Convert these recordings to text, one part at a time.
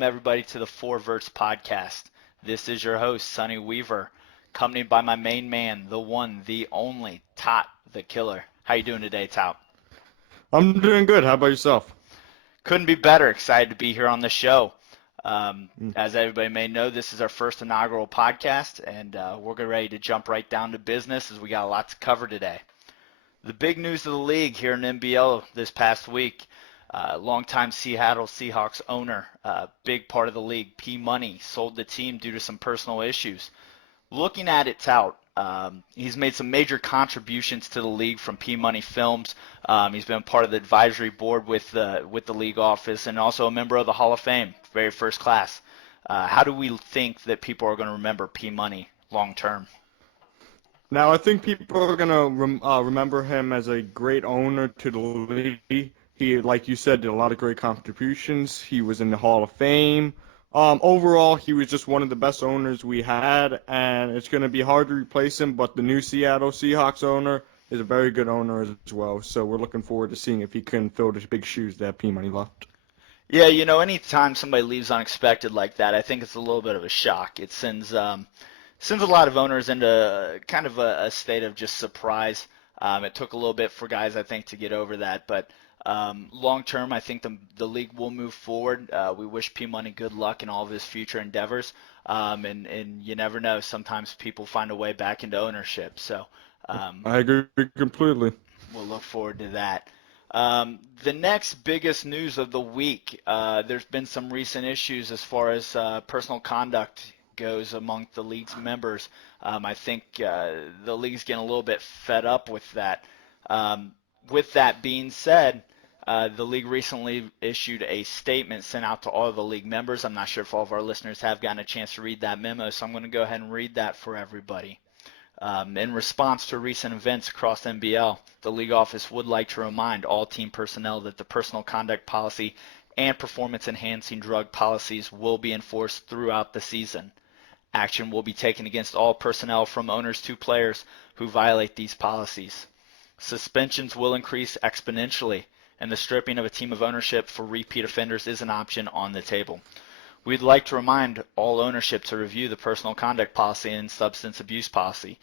welcome everybody to the Verts Podcast. This is your host, Sonny Weaver, accompanied by my main man, the one, the only, Taut, the killer. How you doing today, Taut? I'm doing good. How about yourself? Couldn't be better. Excited to be here on the show. As everybody may know, this is our first inaugural podcast, and we're ready to jump right down to business as we got a lot to cover today. The big news of the league here in NBL this past week, longtime Seattle Seahawks owner, big part of the league, P Money, sold the team due to some personal issues. Looking at it, Taut, he's made some major contributions to the league from P Money Films. He's been part of the advisory board with the league office and also a member of the Hall of Fame, very first class. How do we think that people are going to remember P Money long term? Now, I think people are going to remember him as a great owner to the league. He, like you said, did a lot of great contributions. He was in the Hall of Fame. Overall, he was just one of the best owners we had, and it's going to be hard to replace him, but the new Seattle Seahawks owner is a very good owner as well, so we're looking forward to seeing if he can fill the big shoes that P-Money left. Yeah, anytime somebody leaves unexpected like that, I think it's a little bit of a shock. It sends a lot of owners into kind of a state of just surprise. It took a little bit for guys, I think, to get over that, but long term, I think the league will move forward. We wish P Money good luck in all of his future endeavors, and you never know. Sometimes people find a way back into ownership. So I agree completely. We'll look forward to that. The next biggest news of the week, there's been some recent issues as far as personal conduct goes among the league's members. I think the league's getting a little bit fed up with that. With that being said, the league recently issued a statement sent out to all of the league members. I'm not sure if all of our listeners have gotten a chance to read that memo, so I'm going to go ahead and read that for everybody. In response to recent events across NBL, the league office would like to remind all team personnel that the personal conduct policy and performance-enhancing drug policies will be enforced throughout the season. Action will be taken against all personnel from owners to players who violate these policies. Suspensions will increase exponentially, and the stripping of a team of ownership for repeat offenders is an option on the table. We'd like to remind all ownership to review the personal conduct policy and substance abuse policy,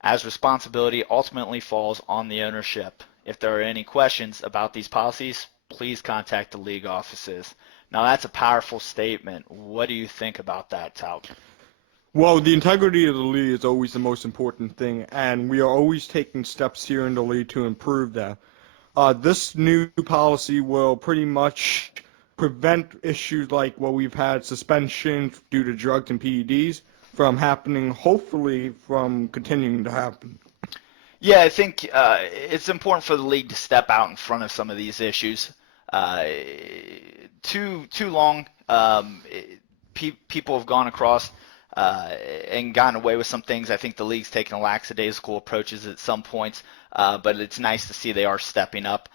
as responsibility ultimately falls on the ownership. If there are any questions about these policies, please contact the league offices. Now, that's a powerful statement. What do you think about that, Taut? Well, the integrity of the league is always the most important thing, and we are always taking steps here in the league to improve that. This new policy will pretty much prevent issues like what we've had, suspensions due to drugs and PEDs, from happening, hopefully from continuing to happen. Yeah, I think it's important for the league to step out in front of some of these issues. Too long, people have gone across and gotten away with some things. I think the league's taken lackadaisical approaches at some points, but it's nice to see they are stepping up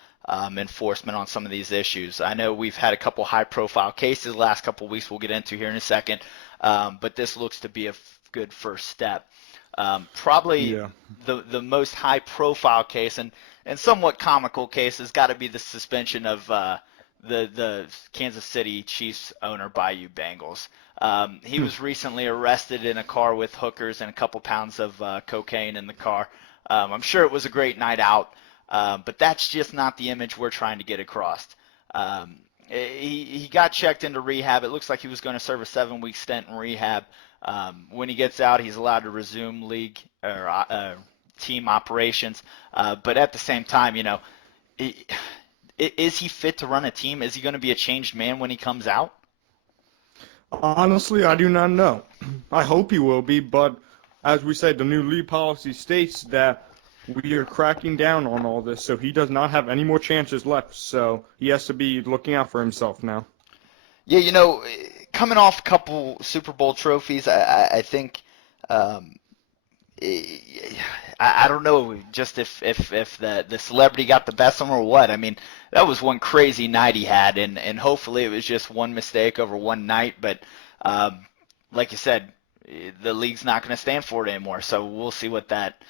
enforcement on some of these issues. I know we've had a couple high-profile cases the last couple of weeks we'll get into here in a second, but this looks to be a good first step. Probably the most high-profile case and somewhat comical case has got to be the suspension of the Kansas City Chiefs owner, Bayou Bengals. He was recently arrested in a car with hookers and a couple pounds of cocaine in the car. I'm sure it was a great night out, but that's just not the image we're trying to get across. He got checked into rehab. It looks like he was going to serve a 7-week stint in rehab. When he gets out, he's allowed to resume league or team operations. But at the same time, is he fit to run a team? Is he going to be a changed man when he comes out? Honestly, I do not know. I hope he will be, but as we said, the new league policy states that we are cracking down on all this, so he does not have any more chances left, so he has to be looking out for himself now. Yeah, coming off a couple Super Bowl trophies, I think I don't know just if the celebrity got the best of him or what. I mean, that was one crazy night he had, and hopefully it was just one mistake over one night. But like you said, the league's not going to stand for it anymore. So we'll see what that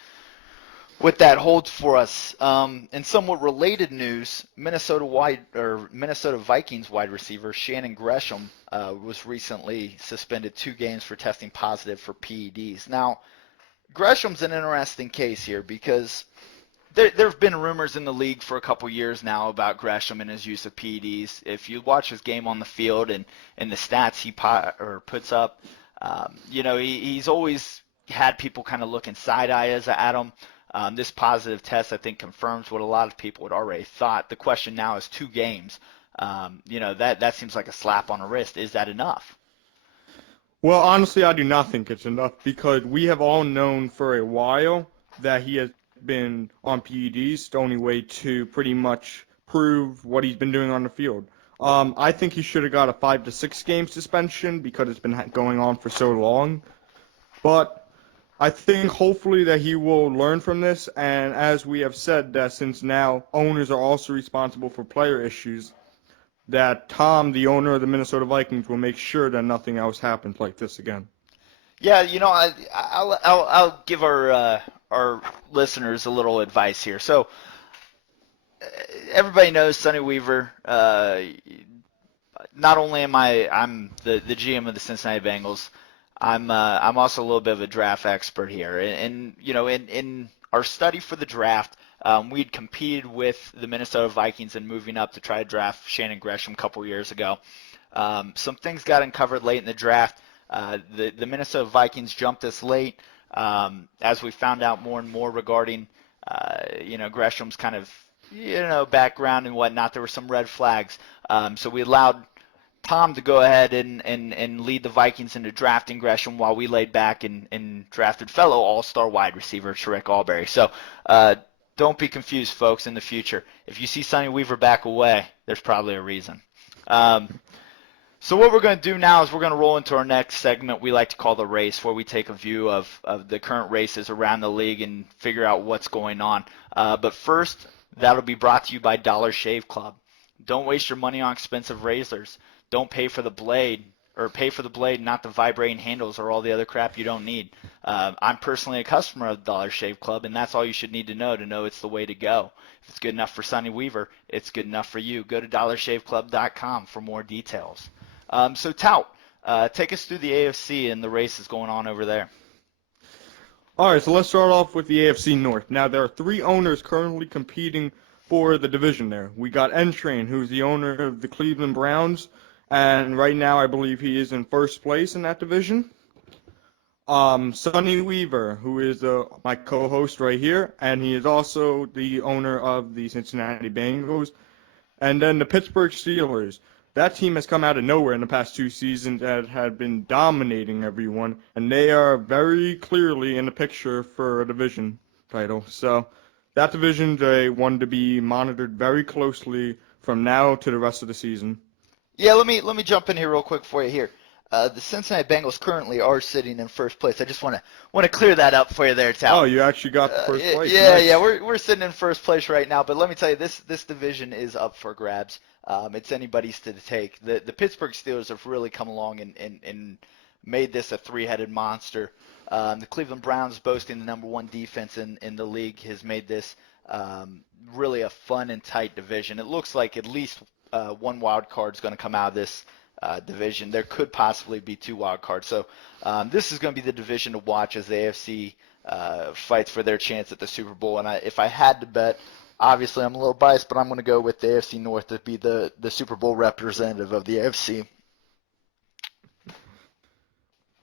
what that holds for us. In somewhat related news, Minnesota Vikings wide receiver Shannon Gresham was recently suspended 2 games for testing positive for PEDs. Now, Gresham's an interesting case here because there have been rumors in the league for a couple years now about Gresham and his use of PEDs. If you watch his game on the field and the stats he puts up, he's always had people kind of looking side-eye at him. This positive test, I think, confirms what a lot of people had already thought. The question now is 2 games. That seems like a slap on the wrist. Is that enough? Well, honestly, I do not think it's enough because we have all known for a while that he has been on PEDs, the only way to pretty much prove what he's been doing on the field. I think he should have got a 5 to 6 game suspension because it's been going on for so long. But I think hopefully that he will learn from this, and as we have said, that since now owners are also responsible for player issues, that Tom, the owner of the Minnesota Vikings, will make sure that nothing else happens like this again. Yeah, I'll give our listeners a little advice here. So everybody knows Sonny Weaver. Not only I'm the GM of the Cincinnati Bengals, I'm also a little bit of a draft expert here. And in our study for the draft, we'd competed with the Minnesota Vikings in moving up to try to draft Shannon Gresham a couple years ago. Some things got uncovered late in the draft. The Minnesota Vikings jumped us late as we found out more and more regarding Gresham's kind of background and whatnot. There were some red flags. So we allowed Tom to go ahead and lead the Vikings into drafting Gresham while we laid back and drafted fellow all-star wide receiver Sherrick Alberry. So don't be confused, folks, in the future. If you see Sonny Weaver back away, there's probably a reason. So what we're going to do now is we're going to roll into our next segment we like to call the race, where we take a view of the current races around the league and figure out what's going on. But first, that'll be brought to you by Dollar Shave Club. Don't waste your money on expensive razors. Don't pay for the blade, not the vibrating handles or all the other crap you don't need. I'm personally a customer of Dollar Shave Club, and that's all you should need to know it's the way to go. If it's good enough for Sonny Weaver, it's good enough for you. Go to dollarshaveclub.com for more details. So Taut, take us through the AFC and the races going on over there. All right, so let's start off with the AFC North. Now, there are 3 owners currently competing for the division there. We got Entrain, who's the owner of the Cleveland Browns, and right now I believe he is in first place in that division. Sonny Weaver, who is my co-host right here, and he is also the owner of the Cincinnati Bengals. And then the Pittsburgh Steelers. That team has come out of nowhere in the past 2 seasons and had been dominating everyone, and they are very clearly in the picture for a division title. So that division, they wanted to be monitored very closely from now to the rest of the season. Yeah, let me jump in here real quick for you here. The Cincinnati Bengals currently are sitting in first place. I just want to clear that up for you there, Tal. Oh, you actually got the first place. Yeah, nice. yeah, we're sitting in first place right now. But let me tell you, this division is up for grabs. It's anybody's to take. The Pittsburgh Steelers have really come along and made this a 3-headed monster. The Cleveland Browns, boasting the number 1 defense in the league, has made this really a fun and tight division. It looks like at least 1 wild card is going to come out of this division. There could possibly be 2 wild cards. So this is going to be the division to watch as the AFC fights for their chance at the Super Bowl. And if I had to bet, obviously I'm a little biased, but I'm going to go with the AFC North to be the Super Bowl representative of the AFC.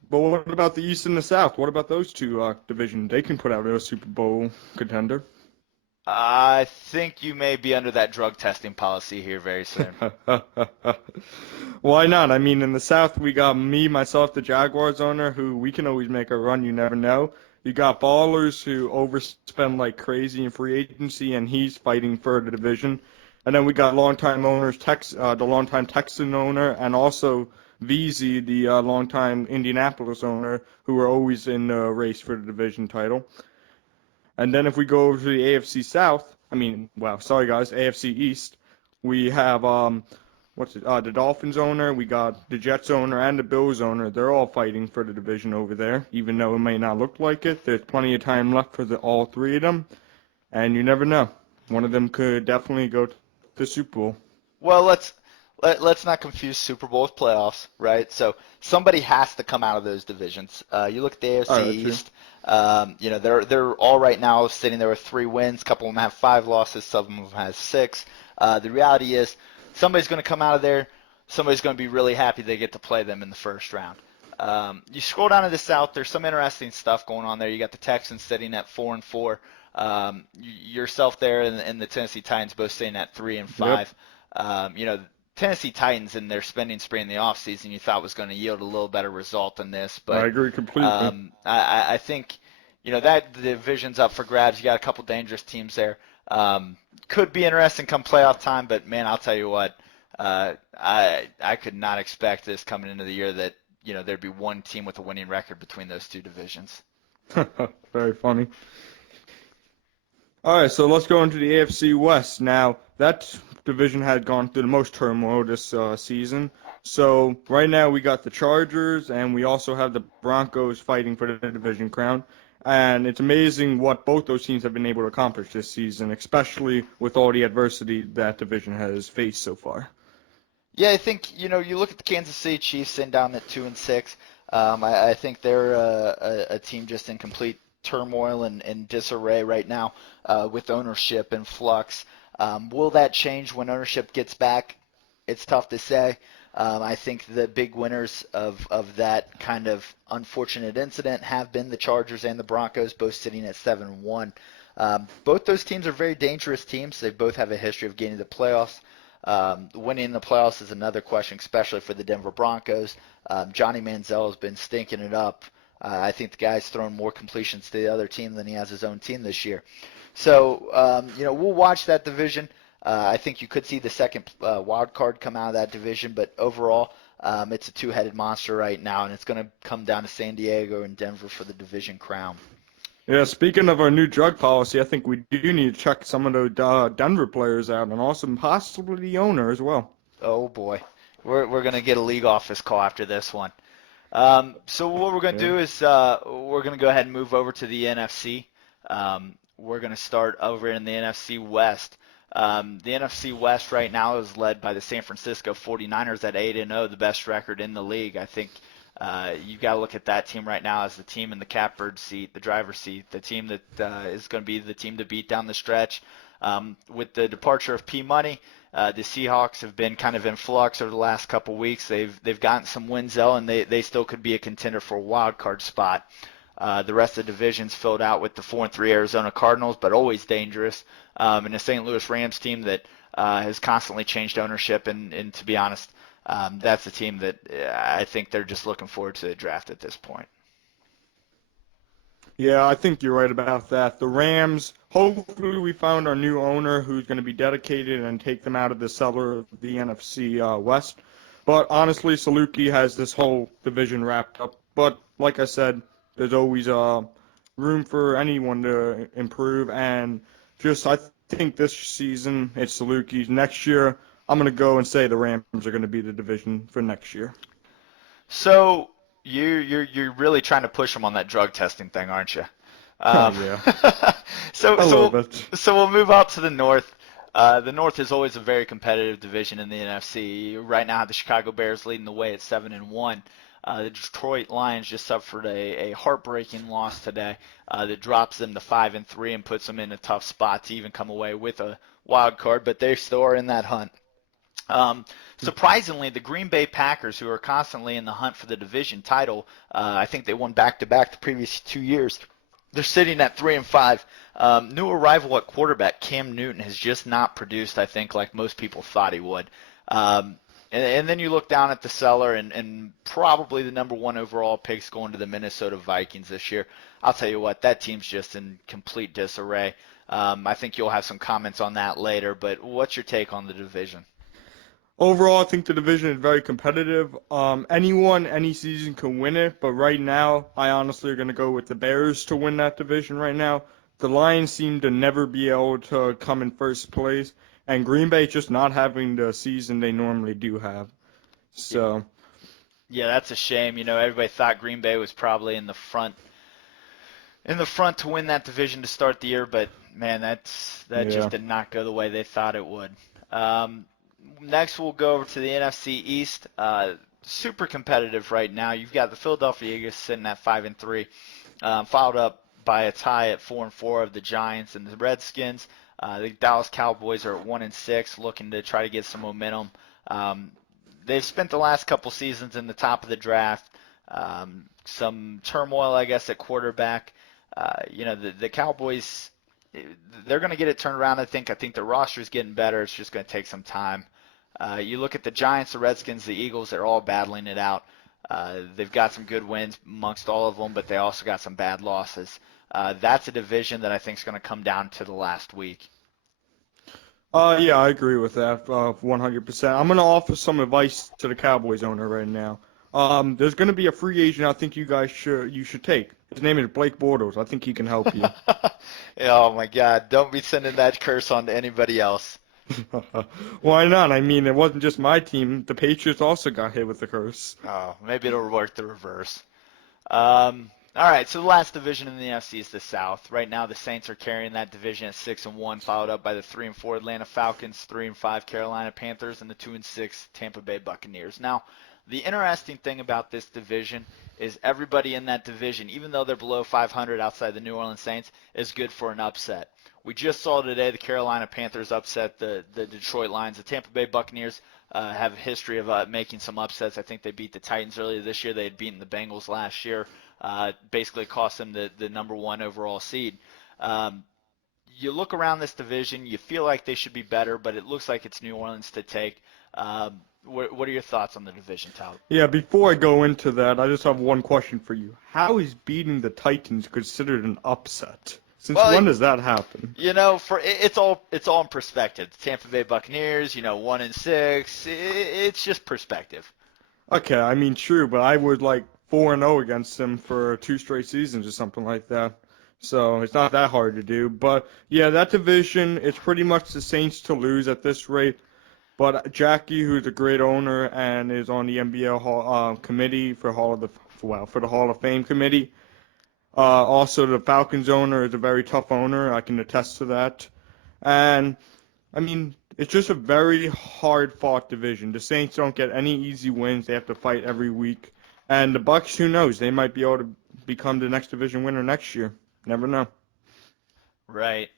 But what about the East and the South? What about those 2 divisions? They can put out a Super Bowl contender. I think you may be under that drug testing policy here very soon. Why not? I mean, in the South, we got me, myself, the Jaguars owner, who we can always make a run. You never know. You got Ballers, who overspend like crazy in free agency, and he's fighting for the division. And then we got longtime owners, the longtime Texan owner, and also VZ, the longtime Indianapolis owner, who are always in the race for the division title. And then if we go over to the AFC South, AFC East, we have the Dolphins owner, we got the Jets owner, and the Bills owner. They're all fighting for the division over there, even though it may not look like it. There's plenty of time left for all 3 of them. and you never know. One of them could definitely go to the Super Bowl. Well, let's not confuse Super Bowl with playoffs, right? So somebody has to come out of those divisions. You look at the All AFC right, true. East. They're all right now sitting there with 3 wins. A couple of them have 5 losses. Some of them have 6. The reality is somebody's going to come out of there. Somebody's going to be really happy they get to play them in the first round. You scroll down to the South. There's some interesting stuff going on there. You got the Texans sitting at 4-4. Yourself there and the Tennessee Titans both sitting at 3-5. Yep. Tennessee Titans in their spending spree in the offseason you thought was going to yield a little better result than this, I but agree completely. I think that division's up for grabs. You got a couple dangerous teams there. Could be interesting come playoff time, but man, I'll tell you what, I could not expect this coming into the year that there'd be one team with a winning record between those two divisions. Very funny. All right, so let's go into the AFC West. Now, that division had gone through the most turmoil this season. So right now we got the Chargers, and we also have the Broncos fighting for the division crown. And it's amazing what both those teams have been able to accomplish this season, especially with all the adversity that division has faced so far. Yeah, I think you look at the Kansas City Chiefs sitting down at 2-6. I think they're a team just in complete turmoil and disarray right now with ownership and flux. Will that change when ownership gets back? It's tough to say. I think the big winners of that kind of unfortunate incident have been the Chargers and the Broncos, both sitting at 7-1. Both those teams are very dangerous teams. They both have a history of getting to the playoffs. Winning the playoffs is another question, especially for the Denver Broncos. Johnny Manziel has been stinking it up. I think the guy's thrown more completions to the other team than he has his own team this year. So, we'll watch that division. I think you could see the second wild card come out of that division, but overall, it's a two-headed monster right now, and it's going to come down to San Diego and Denver for the division crown. Yeah, speaking of our new drug policy, I think we do need to check some of the Denver players out, and also possibly the owner as well. Oh boy, we're going to get a league office call after this one. So what we're going to do is we're going to go ahead and move over to the NFC. We're going to start over in the NFC West. The NFC West right now is led by the San Francisco 49ers at 8-0, the best record in the league. I think you've got to look at that team right now as the team in the catbird seat, the driver's seat, the team that is going to be the team to beat down the stretch. With the departure of P Money, the Seahawks have been kind of in flux over the last couple weeks. They've gotten some wins though, and they still could be a contender for a wild card spot. The rest of the division's filled out with the 4-3 Arizona Cardinals, but always dangerous, and the St. Louis Rams team that has constantly changed ownership. And to be honest, that's a team that I think they're just looking forward to the draft at this point. Yeah, I think you're right about that. The Rams, hopefully we found our new owner who's going to be dedicated and take them out of the cellar of the NFC West. But honestly, Saluki has this whole division wrapped up. But like I said, there's always room for anyone to improve. And just I think this season it's Saluki's. Next year, I'm going to go and say the Rams are going to be the division for next year. So you're really trying to push them on that drug testing thing, aren't you? Yeah. So A little bit. So we'll move out to the North. The North is always a very competitive division in the NFC. Right now, the Chicago Bears leading the way at 7-1. The Detroit Lions just suffered a heartbreaking loss today that drops them to 5-3 and puts them in a tough spot to even come away with a wild card, but they still are in that hunt. Surprisingly, the Green Bay Packers, who are constantly in the hunt for the division title, I think they won back-to-back the previous 2 years. They're sitting at 3-5. New arrival at quarterback Cam Newton has just not produced, I think, like most people thought he would. And then you look down at the cellar, and probably the number 1 overall pick's going to the Minnesota Vikings this year. I'll tell you what, that team's just in complete disarray. I think you'll have some comments on that later, but what's your take on the division? Overall, I think the division is very competitive. Anyone, any season can win it, but right now, I honestly are going to go with the Bears to win that division right now. The Lions seem to never be able to come in first place, and Green Bay just not having the season they normally do have. So, yeah, that's a shame. Everybody thought Green Bay was probably in the front in the front to win that division to start the year, but man, that just Yeah. did not go the way they thought it would. Um, Next, we'll go over to the NFC East. Super competitive right now. You've got the Philadelphia Eagles sitting at 5-3, followed up by a tie at 4-4 of the Giants and the Redskins. The Dallas Cowboys are at 1-6, looking to try to get some momentum. Um, they've spent the last couple seasons in the top of the draft. Some turmoil, I guess, at quarterback. The Cowboys, they're going to get it turned around. I think the roster is getting better. It's just going to take some time. You look at the Giants, the Redskins, the Eagles. They're all battling it out. They've got some good wins amongst all of them, but they also got some bad losses. That's a division that I think is going to come down to the last week. Yeah, I agree with that 100%. I'm going to offer some advice to the Cowboys owner right now. There's going to be a free agent I think you should take. His name is Blake Bortles. I think he can help you. Oh my God! Don't be sending that curse on to anybody else. Why not? I mean, it wasn't just my team. The Patriots also got hit with the curse. Oh, maybe it'll work the reverse. All right, so the last division in the NFC is the South. Right now, the Saints are carrying that division at 6-1, followed up by the 3-4 Atlanta Falcons, 3-5 Carolina Panthers, and the 2-6 Tampa Bay Buccaneers. Now, the interesting thing about this division is everybody in that division, even though they're below 500 outside the New Orleans Saints, is good for an upset. We just saw today the Carolina Panthers upset the Detroit Lions. The Tampa Bay Buccaneers have a history of making some upsets. I think they beat the Titans earlier this year. They had beaten the Bengals last year. Basically cost them the number one overall seed. You look around this division, you feel like they should be better, but it looks like it's New Orleans to take. What are your thoughts on the division, Taut? Yeah, before I go into that, I just have one question for you. How is beating the Titans considered an upset? Since Well, when does that happen? it's all in perspective. The Tampa Bay Buccaneers, 1-6. It's just perspective. Okay, I mean, true, but I would like 4-0 against them for 2 straight seasons or something like that. So it's not that hard to do. But yeah, that division, it's pretty much the Saints to lose at this rate. But Jackie, who's a great owner and is on the NBL committee for the Hall of Fame committee. Also, the Falcons owner is a very tough owner. I can attest to that. And I mean, it's just a very hard-fought division. The Saints don't get any easy wins. They have to fight every week. And the Bucks, who knows? They might be able to become the next division winner next year. Never know. Right.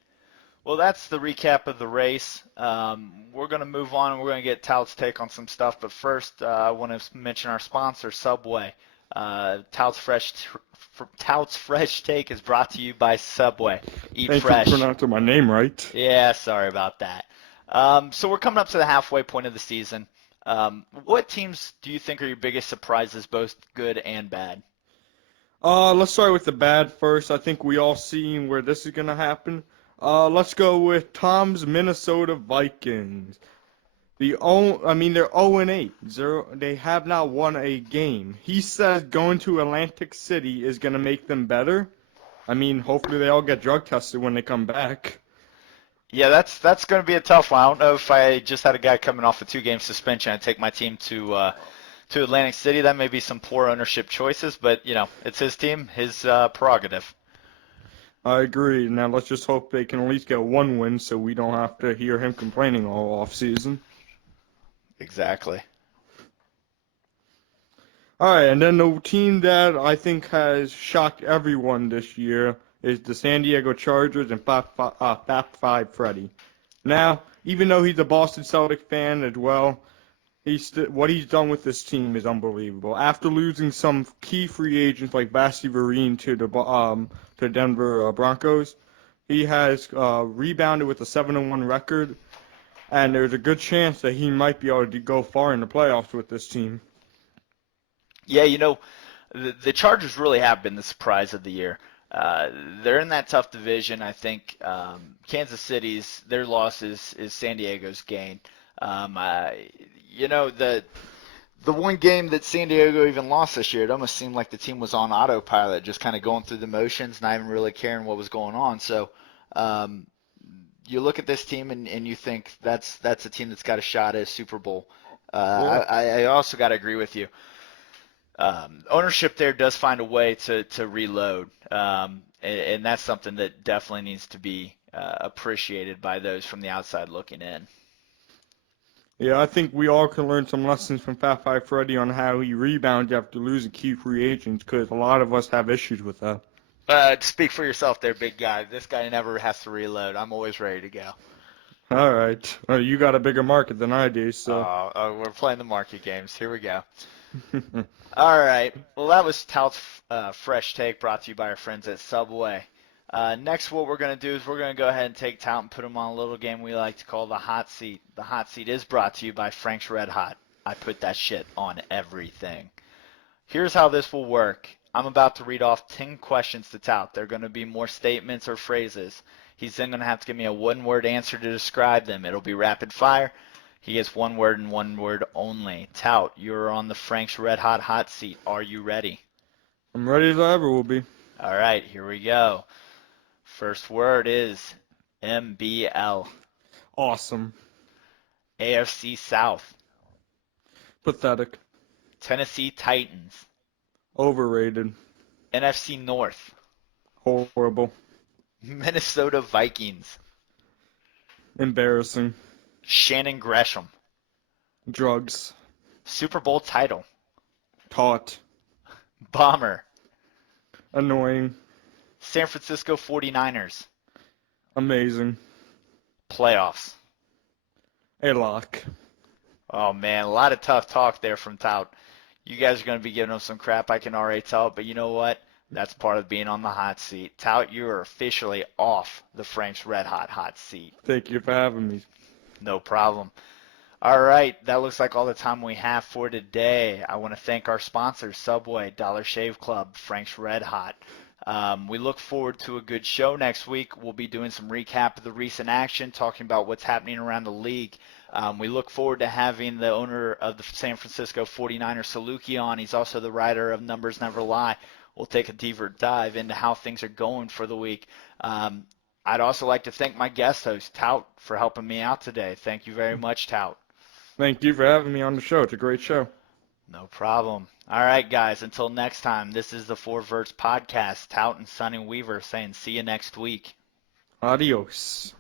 Well, that's the recap of the race. We're going to move on and we're going to get Taut's take on some stuff. But first, I want to mention our sponsor, Subway. Taut's Fresh Take is brought to you by Subway. Eat Thanks fresh. for pronouncing my name right. Yeah, sorry about that. So we're coming up to the halfway point of the season. What teams do you think are your biggest surprises, both good and bad? Let's start with the bad first. I think we all seen where this is gonna happen. Let's go with Tom's Minnesota Vikings. They're 0-8. They have not won a game. He says going to Atlantic City is gonna make them better. I mean, hopefully they all get drug tested when they come back. Yeah, that's going to be a tough one. I don't know if I just had a guy coming off a 2-game suspension and take my team to Atlantic City. That may be some poor ownership choices, but it's his team, his prerogative. I agree. Now let's just hope they can at least get one win so we don't have to hear him complaining all off season. Exactly. All right, and then the team that I think has shocked everyone this year is the San Diego Chargers and Fat Five Freddy. Now, even though he's a Boston Celtic fan as well, what he's done with this team is unbelievable. After losing some key free agents like Basti Vereen to Denver Broncos, he has rebounded with a 7-1 record, and there's a good chance that he might be able to go far in the playoffs with this team. Yeah, the Chargers really have been the surprise of the year. They're in that tough division. I think Kansas City's, their loss is San Diego's gain. The one game that San Diego even lost this year, it almost seemed like the team was on autopilot, just kind of going through the motions, not even really caring what was going on. So you look at this team and you think that's a team that's got a shot at a Super Bowl. Yeah. I also got to agree with you. Ownership there does find a way to reload. And that's something that definitely needs to be appreciated by those from the outside looking in. Yeah, I think we all can learn some lessons from Fat Five Freddy on how he rebounds after losing key free agents, because a lot of us have issues with that. Speak for yourself there, big guy. This guy never has to reload. I'm always ready to go. All right. You got a bigger market than I do, so. We're playing the market games. Here we go. All right. Well, that was Taut's Fresh Take brought to you by our friends at Subway. Next, what we're going to do is we're going to go ahead and take Tout and put him on a little game we like to call the Hot Seat. The Hot Seat is brought to you by Frank's Red Hot. I put that shit on everything. Here's how this will work. I'm about to read off 10 questions to Tout. They're going to be more statements or phrases. He's then going to have to give me a one-word answer to describe them. It'll be rapid fire. He gets one word and one word only. Tout, you're on the Frank's Red Hot Hot Seat. Are you ready? I'm ready as I ever will be. All right, here we go. First word is MBL. Awesome. AFC South. Pathetic. Tennessee Titans. Overrated. NFC North. Horrible. Minnesota Vikings. Embarrassing. Shannon Gresham. Drugs. Super Bowl title. Taut. Bomber. Annoying. San Francisco 49ers. Amazing. Playoffs. A lock. Oh, man, a lot of tough talk there from Tout. You guys are going to be giving him some crap, I can already tell, but you know what? That's part of being on the hot seat. Tout, you are officially off the Frank's Red Hot Hot Seat. Thank you for having me. No problem. All right, that looks like all the time we have for today. I want to thank our sponsors, Subway, Dollar Shave Club, Frank's Red Hot. We look forward to a good show next week. We'll be doing some recap of the recent action, talking about what's happening around the league. We look forward to having the owner of the San Francisco 49ers, Saluki, on. He's also the writer of Numbers Never Lie. We'll take a deeper dive into how things are going for the week. I'd also like to thank my guest host, Tout, for helping me out today. Thank you very much, Tout. Thank you for having me on the show. It's a great show. No problem. All right, guys, until next time, this is the Verts Podcast. Tout and Sonny Weaver saying see you next week. Adios.